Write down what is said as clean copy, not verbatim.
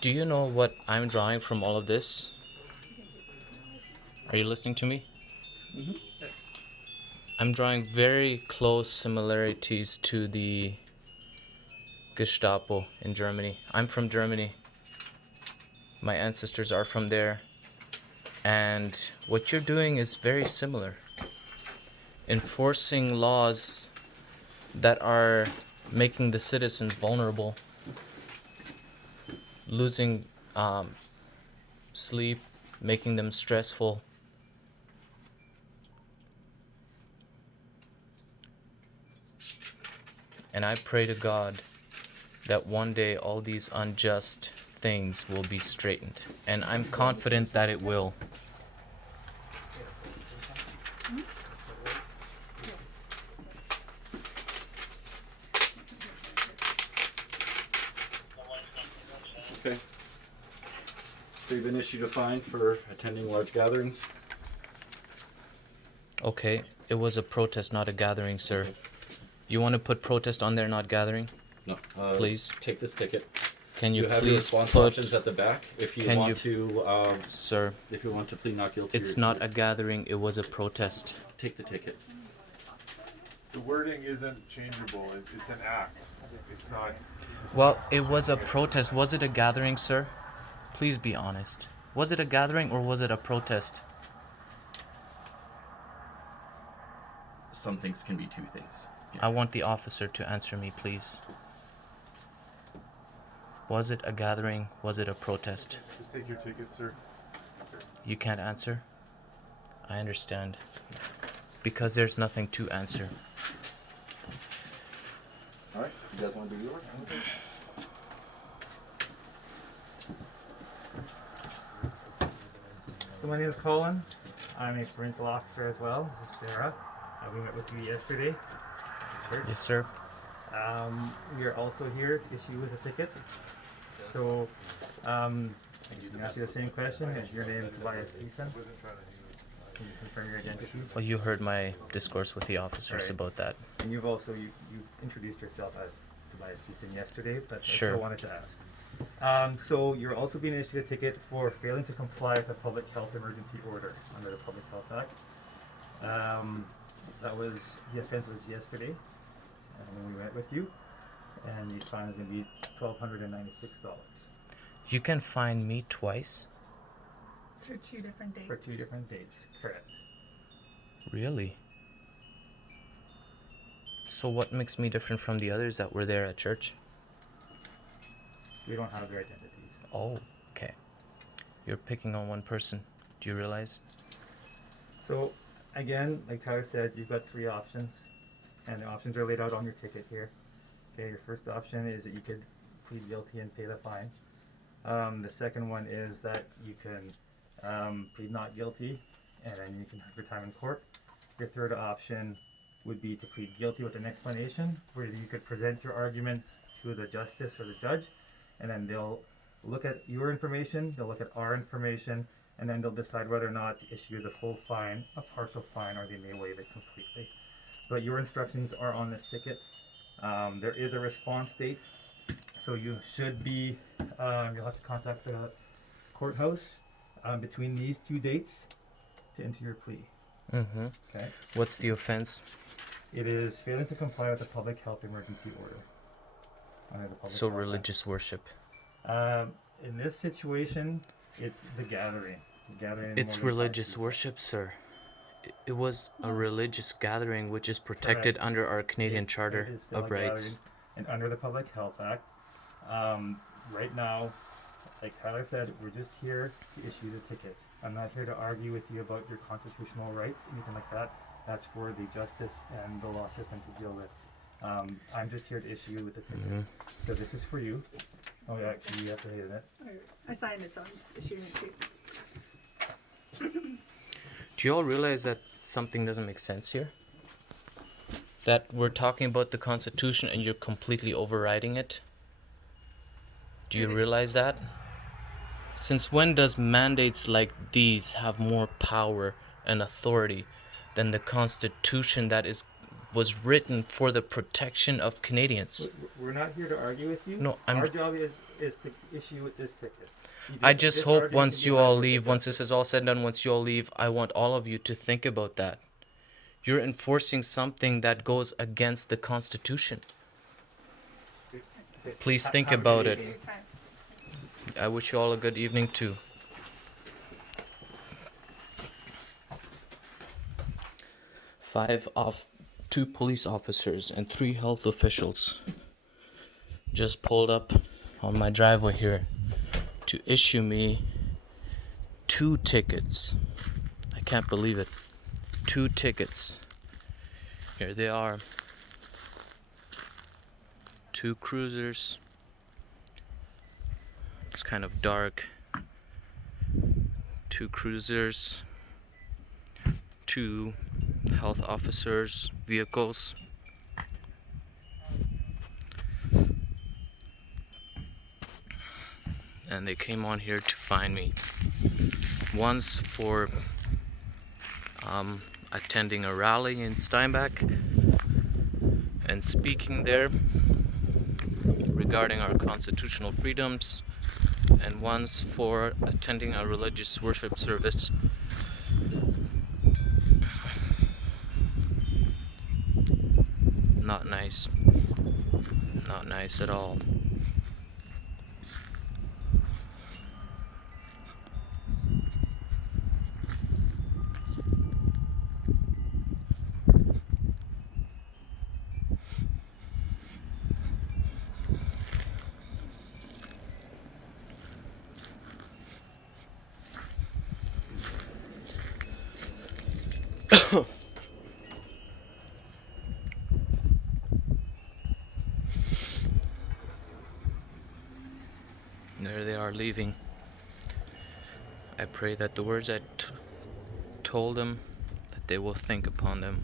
Do you know what I'm drawing from all of this? Are you listening to me? I'm drawing very close similarities to the Gestapo in Germany. I'm from Germany. My ancestors are from there. And what you're doing is very similar. Enforcing laws that are making the citizens vulnerable, losing sleep, making them stressful. And I pray to God that one day all these unjust things will be straightened. And I'm confident that it will. Okay. So you've been issued a fine for attending large gatherings? Okay, it was a protest, not a gathering, sir. You want to put protest on there, not gathering? No. Please. Take this ticket. Can you have your please response put, options at the back if you Can want you- to sir, if you want to plead not guilty. it's not a gathering, it was a protest. Take the ticket. The wording isn't changeable. It's an act. It's not. Well, it was a protest. Was it a gathering, sir? Please be honest. Was it a gathering or was it a protest? Some things can be two things. Yeah. I want the officer to answer me, please. Was it a gathering? Was it a protest? Just take your ticket, sir. You can't answer? I understand. Because there's nothing to answer. All right. You guys want to do yours? So my name is Colin. I'm a parental officer as well. This is Sarah. We met with you yesterday. Yes, sir. We are also here to issue you with a ticket. So, I'm just going to ask you the same question. Is your name Tobias Thiessen? Can you confirm your identity? Well, you heard my discourse with the officers Right. about that. And you've also, you introduced yourself as Tobias Thiessen yesterday, but Sure. I still wanted to ask. So you're also being issued a ticket for failing to comply with the public health emergency order under the Public Health Act. The offense was yesterday when we met with you, and the fine is going to be $1,296 You can find me twice? Through 2 different dates. for 2 different dates. Correct. Really? So what makes me different from the others that were there at church? We don't have their identities. Oh, okay. You're picking on one person. Do you realize? So, again, like Tyler said, you've got 3 options, and the options are laid out on your ticket here. Okay, your first option is that you could plead guilty and pay the fine. The second one is that you can plead not guilty, and then you can have your time in court. Your third option would be to plead guilty with an explanation, where you could present your arguments to the justice or the judge, and then they'll look at your information, they'll look at our information, and then they'll decide whether or not to issue the full fine, a partial fine, or they may waive it completely. But your instructions are on this ticket. There is a response date, so you should be, you'll have to contact the courthouse between these 2 dates to enter your plea. Mm-hmm. Okay. What's the offense? It is failing to comply with the public health emergency order. Under the Public So Health Act. religious worship. In this situation, it's the gathering. It's religious worship, sir. It was a religious gathering which is protected Correct. under our Canadian It Charter is still of a Rights. gathering, and under the Public Health Act. Right now, like Tyler said, we're just here to issue the ticket. I'm not here to argue with you about your constitutional rights, anything like that. That's for the justice and the law system to deal with. I'm just here to issue you with the ticket. So this is for you. Oh, yeah, actually, you have to hit it. I signed it, so I'm just issuing it to you. Do you all realize that something doesn't make sense here? That we're talking about the Constitution and you're completely overriding it? Do you realize that? Since when does mandates like these have more power and authority than the Constitution that was written for the protection of Canadians. We're not here to argue with you. No, Our job is to issue with this ticket. I just hope argument once can be you had all with the leave, once justice. this is all said and done, once you all leave, I want all of you to think about that. You're enforcing something that goes against the Constitution. Okay. Please think Have a about good it. evening. Fine. I wish you all a good evening too. 2 police officers and 3 health officials just pulled up on my driveway here to issue me 2 tickets. I can't believe it. 2 tickets. Here they are. 2 cruisers. It's kind of dark. 2 cruisers. 2 health officers' vehicles. And they came on here to find me. One's for attending a rally in Steinbach and speaking there regarding our constitutional freedoms, and one's for attending a religious worship service. Not nice. Not nice at all. There they are leaving. I pray that the words I told them, that they will think upon them.